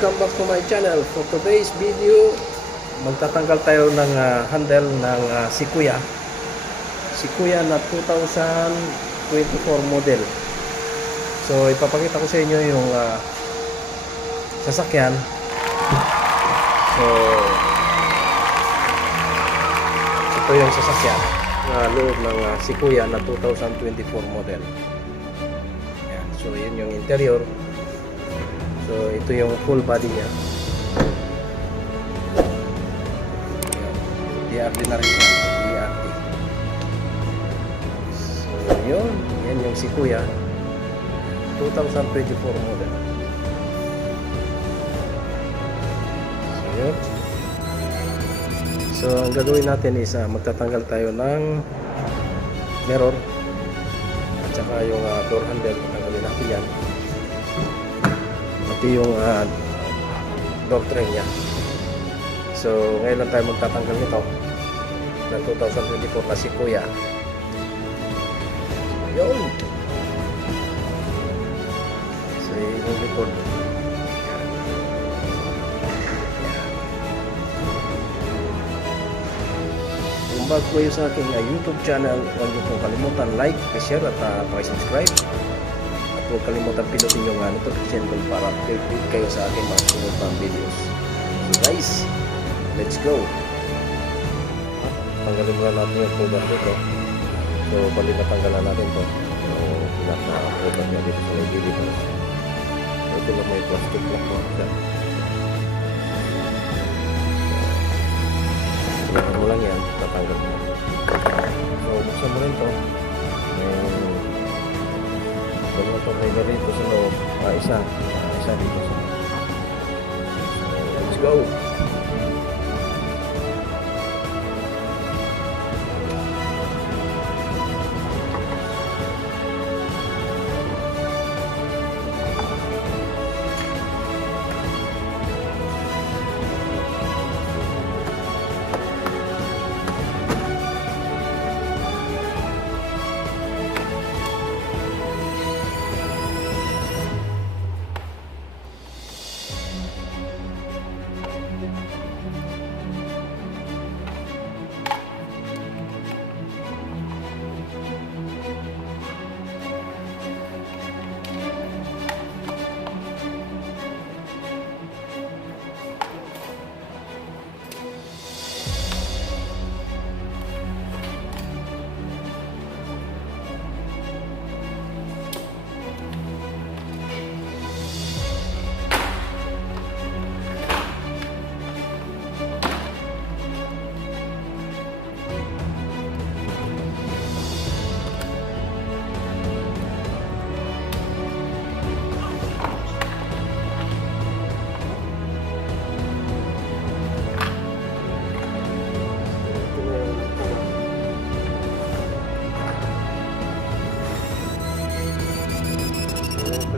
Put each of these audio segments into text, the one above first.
welcome back to my channel. For today's video, magtatanggal tayo ng handle ng Sequoia na 2024 model. So ipapakita ko sa inyo yung sasakyan. So ito yung sasakyan loob ng Sequoia na 2024 model. Yan. So yun yung interior. So ito yung full body niya. DRD na rin siya, DRD. So yan yung Sequoia 2024 model. So yun. So ang gagawin natin is magtatanggal tayo ng mirror at saka yung door handle, tatanggalin natin yan. Pati yung door tray niya. So ngayon lang tayo magtatanggal nito ng 2024 na Sequoia. Yun. So yung likod. Kung bago kayo sa aking YouTube channel, huwag niyo pong kalimutan like, share at subscribe. Huwag kalimutan pinutin yung notification bell para update kayo sa aking mga sunod na videos. So guys, let's go! Tanggalin muna natin yung cover dito. So bali na tanggalan natin to. Yung pinaka-cover niya dito sa may gilid. Ito lang may plastic lock mo siya. Pinaka mo lang yan, tatanggal mo. So buksan mo rin to. Dalawa ito kayo rito sa loob. Isa dito sa loob. Let's go!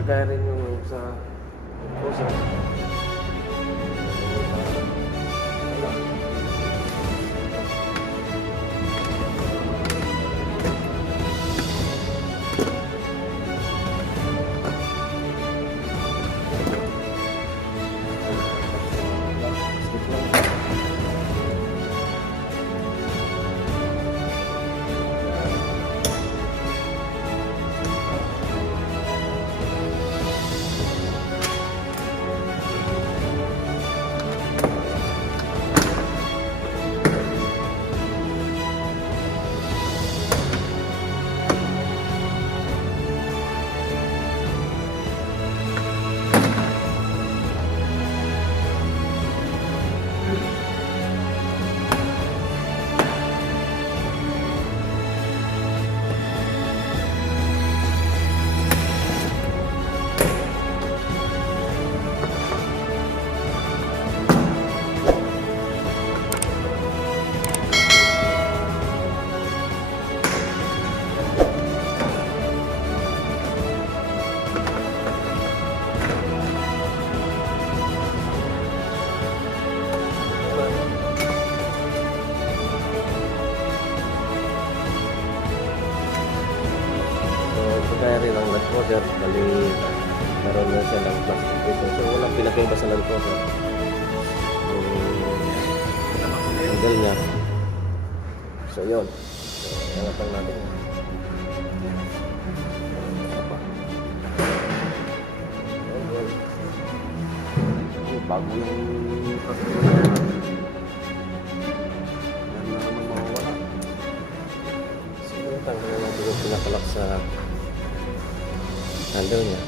Kagaya rin yung sa puso. Kaya rin ang nag-order, bali Meron na siya ng plastic dito. So walang pinakaiba sa lanto sa handle niya. So yun. So ingatan natin. Bago yung naman mawawala. So tanggalin natin yung pinakalak sa handle niya.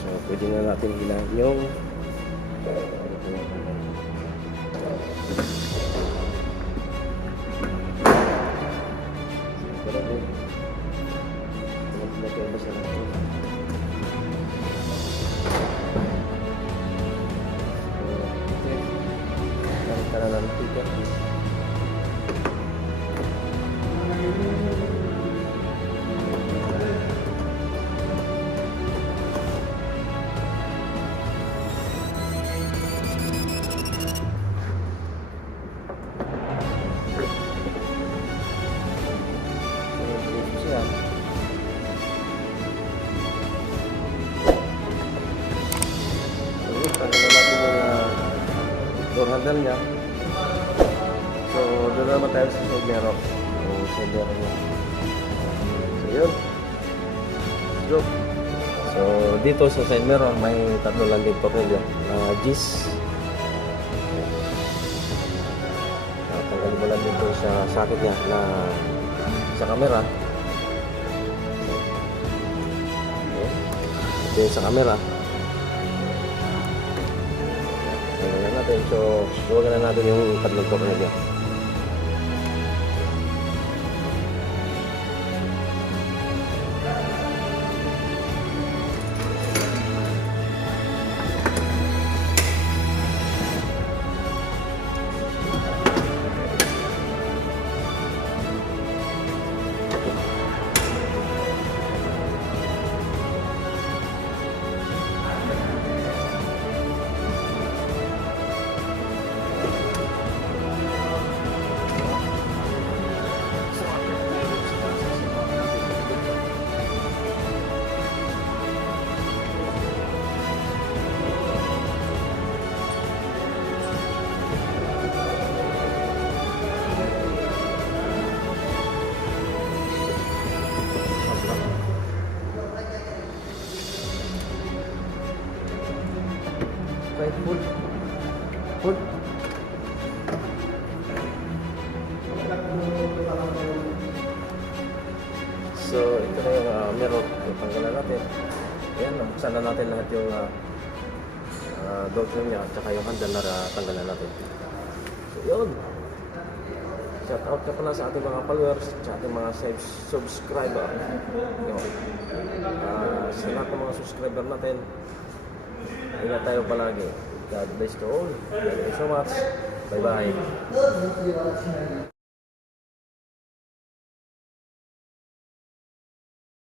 So pwede na natin hilahin yung door handle niya. So, doon naman tayo sa side mirror. Yung side mirror niya. So, yun. Let's go. So, dito sa side mirror, may tatlo lang din tornilyo na G's. Tanggalin mo lang dito sa socket niya na sa camera. Ito yung sa camera. So, suwagan na natin yung tatlong tornilyo. Okay, full. Full. So, ito na yung mirror. Tanggalan natin. Ayan, nabuksan na natin lahat yung door frame niya at saka yung handle na tanggalan natin. So, yun. Shout out ka pala sa ating mga followers, sa ating mga subscriber. Yun. Sa lahat ng mga subscriber natin, ingat tayo palagi. God bless to all. Thank you so much. Bye-bye.